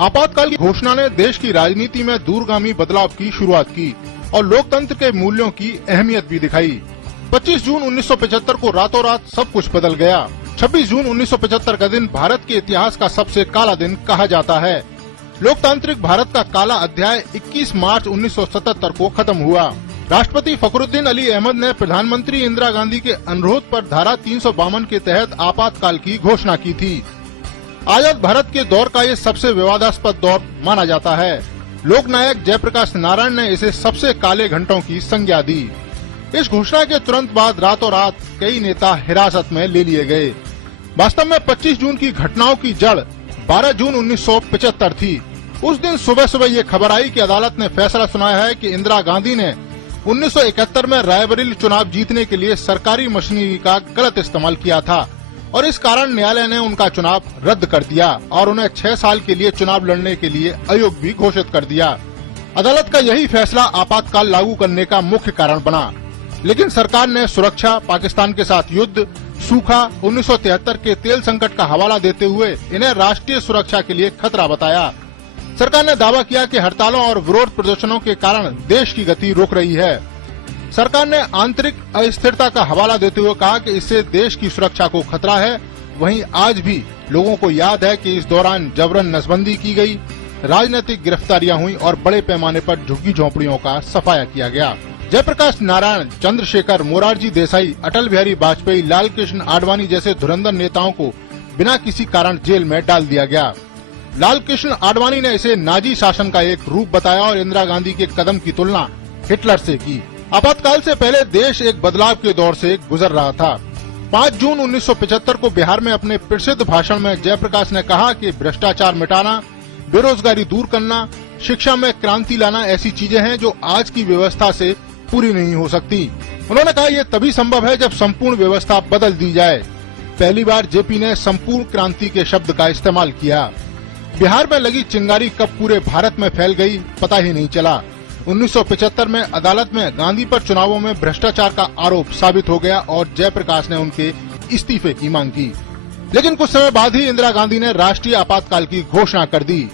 आपातकाल की घोषणा ने देश की राजनीति में दूरगामी बदलाव की शुरुआत की और लोकतंत्र के मूल्यों की अहमियत भी दिखाई। 25 जून 1975 को रातों रात सब कुछ बदल गया। 26 जून 1975 का दिन भारत के इतिहास का सबसे काला दिन कहा जाता है। लोकतांत्रिक भारत का काला अध्याय 21 मार्च 1977 को खत्म हुआ। राष्ट्रपति फखरुद्दीन अली अहमद ने प्रधानमंत्री इंदिरा गांधी के अनुरोध पर धारा 352 के तहत आपातकाल की घोषणा की थी। आजाद भारत के दौर का ये सबसे विवादास्पद दौर माना जाता है। लोकनायक जयप्रकाश नारायण ने इसे सबसे काले घंटों की संज्ञा दी। इस घोषणा के तुरंत बाद रातों रात कई नेता हिरासत में ले लिए गए। वास्तव में 25 जून की घटनाओं की जड़ 12 जून 1975 थी। उस दिन सुबह सुबह ये खबर आई कि अदालत ने फैसला सुनाया है कि इंदिरा गांधी ने 1971 में रायबरेली चुनाव जीतने के लिए सरकारी मशीनरी का गलत इस्तेमाल किया था और इस कारण न्यायालय ने उनका चुनाव रद्द कर दिया और उन्हें 6 साल के लिए चुनाव लड़ने के लिए अयोग्य भी घोषित कर दिया। अदालत का यही फैसला आपातकाल लागू करने का मुख्य कारण बना, लेकिन सरकार ने सुरक्षा, पाकिस्तान के साथ युद्ध, सूखा, 1973 के तेल संकट का हवाला देते हुए इन्हें राष्ट्रीय सुरक्षा के लिए खतरा बताया। सरकार ने दावा किया कि हड़तालों और विरोध प्रदर्शनों के कारण देश की गति रुक रही है। सरकार ने आंतरिक अस्थिरता का हवाला देते हुए कहा कि इससे देश की सुरक्षा को खतरा है। वहीं आज भी लोगों को याद है कि इस दौरान जबरन नसबंदी की गई, राजनीतिक गिरफ्तारियां हुई और बड़े पैमाने पर झुग्गी झोंपड़ियों का सफाया किया गया। जयप्रकाश नारायण, चंद्रशेखर, मोरारजी देसाई, अटल बिहारी वाजपेयी, लाल कृष्ण आडवाणी जैसे धुरंधर नेताओं को बिना किसी कारण जेल में डाल दिया गया। लाल कृष्ण आडवाणी ने इसे नाजी शासन का एक रूप बताया और इंदिरा गांधी के कदम की तुलना हिटलर से की। आपातकाल से पहले देश एक बदलाव के दौर से गुजर रहा था। 5 जून 1975 को बिहार में अपने प्रसिद्ध भाषण में जयप्रकाश ने कहा कि भ्रष्टाचार मिटाना, बेरोजगारी दूर करना, शिक्षा में क्रांति लाना ऐसी चीजें हैं जो आज की व्यवस्था से पूरी नहीं हो सकती। उन्होंने कहा यह तभी संभव है जब संपूर्ण व्यवस्था बदल दी जाए। पहली बार जेपी ने संपूर्ण क्रांति के शब्द का इस्तेमाल किया। बिहार में लगी चिंगारी कब पूरे भारत में फैल गई पता ही नहीं चला। 1975 में अदालत में गांधी पर चुनावों में भ्रष्टाचार का आरोप साबित हो गया और जयप्रकाश ने उनके इस्तीफे की मांग की। लेकिन कुछ समय बाद ही इंदिरा गांधी ने राष्ट्रीय आपातकाल की घोषणा कर दी।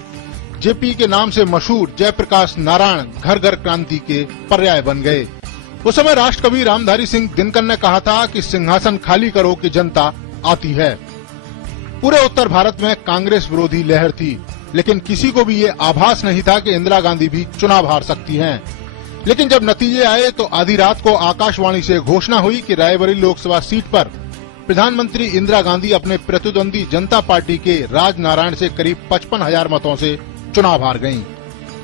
जेपी के नाम से मशहूर जयप्रकाश नारायण घर घर क्रांति के पर्याय बन गए। उस समय राष्ट्रकवि रामधारी सिंह दिनकर ने कहा था कि सिंहासन खाली करो कि जनता आती है। पूरे उत्तर भारत में कांग्रेस विरोधी लहर थी, लेकिन किसी को भी ये आभास नहीं था कि इंदिरा गांधी भी चुनाव हार सकती हैं। लेकिन जब नतीजे आए तो आधी रात को आकाशवाणी से घोषणा हुई कि रायबरेली लोकसभा सीट पर प्रधानमंत्री इंदिरा गांधी अपने प्रतिद्वंदी जनता पार्टी के राजनारायण से करीब 55,000 मतों से चुनाव हार गयी,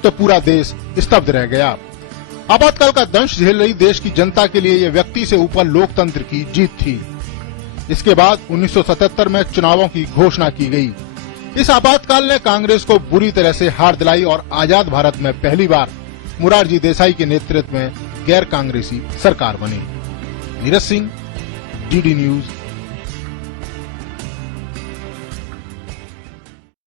तो पूरा देश स्तब्ध रह गया। आपातकाल का दंश झेल रही देश की जनता के लिए ये व्यक्ति से ऊपर लोकतंत्र की जीत थी। इसके बाद 1977 में चुनावों की घोषणा की गई। इस आपातकाल ने कांग्रेस को बुरी तरह से हार दिलाई और आजाद भारत में पहली बार मोरारजी देसाई के नेतृत्व में गैर कांग्रेसी सरकार बनी। Neeraj Singh, DD news,